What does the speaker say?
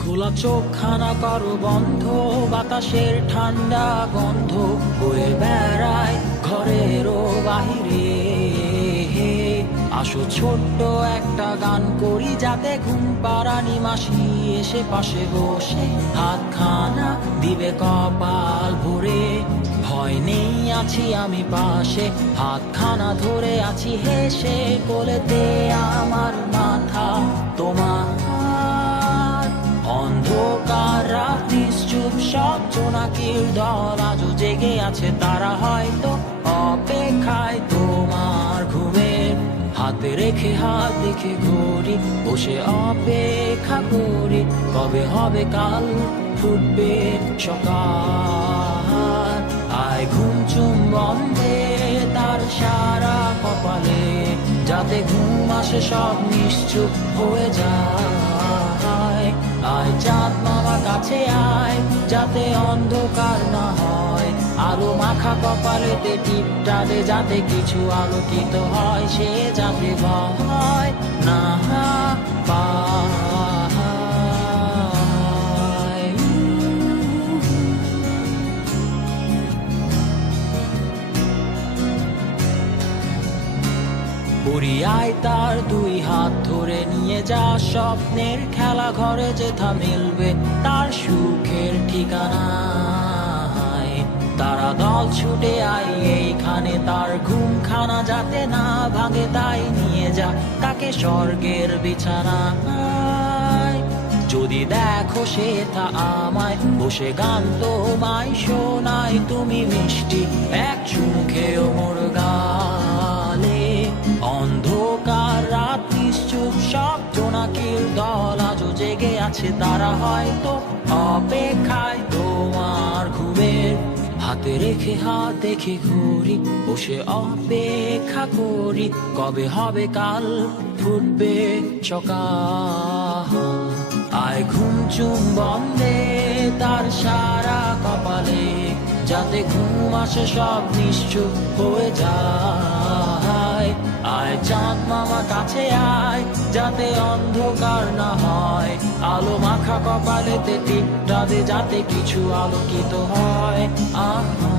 খোলা চোখখানা করো বন্ধ, বাতাসের ঠান্ডা গন্ধ বয়ে বেড়ায় ঘরেরও বাহিরে। আসো ছোট্ট একটা গান করি, যাতে ঘুম পাড়ানি মাসি এসে পাশে বসে হাতখানা দিবে কপাল ভরে। ভয় নেই, আছি আমি পাশে, হাতখানা ধরে আছি হেসে, কোলেতে আমার মাথা তোমার। অন্ধকার রাত্রি চুপ, সব জোনাকির দল আজও জেগে আছে, তারা হয়তো অপেক্ষায় তোমার ঘুমের। হাতে রেখে হাত দেখে ঘড়ি, বসে অপেক্ষা করি, কবে হবে কাল, ফুটবে সকাল। আয় ঘুম চুম বন্ধে তার সারা কপালে, যাতে ঘুম আসে সব নিশ্চুপ হয়ে যায়। আয় চাঁদ মামা কাছে আয়, যাতে অন্ধকার না হয়, আলো মাখা কপালেতে টিপটা দে, যাতে কিছু আলোকিত হয়, সে যাতে ভয় না পায়। পরিয়ায় তার দুই হাত ধরে নিয়ে যা, স্বপ্নের খেলা ঘরে যেথা মিলবে তার সুখের ঠিকানায়। তারা দল ছুটে আই এইখানে, তার ঘুমখানা যাতে না ভাঙে, তাই নিয়ে যা তাকে স্বর্গের বিছানায়। যদি দেখো সে তা আমায় বসে গান তোমায় শোনায়, তুমি মিষ্টি এক চুমু খেয়েও মোর গালে। অন্ধকার রাত্রি চুপ, সব জোনাকির দল আজও জেগে আছে, তারা হয়তো অপেক্ষায় তোমার ঘুমের। হাতে রেখে হাত দেখে ঘুরি, বসে অপেক্ষা করি, কবে হবে কাল, ফুটবে সকাল। আয় ঘুম চুম বন্ধে তার সারা কপালে, যাতে ঘুম আসে সব নিশ্চুপ হয়ে যায়। আয় চাঁদ মামা কাছে আয়, যাতে অন্ধকার না হয়, আলো মাখা কপালেতে টিপটা দে, যাতে কিছু আলোকিত হয়। আহা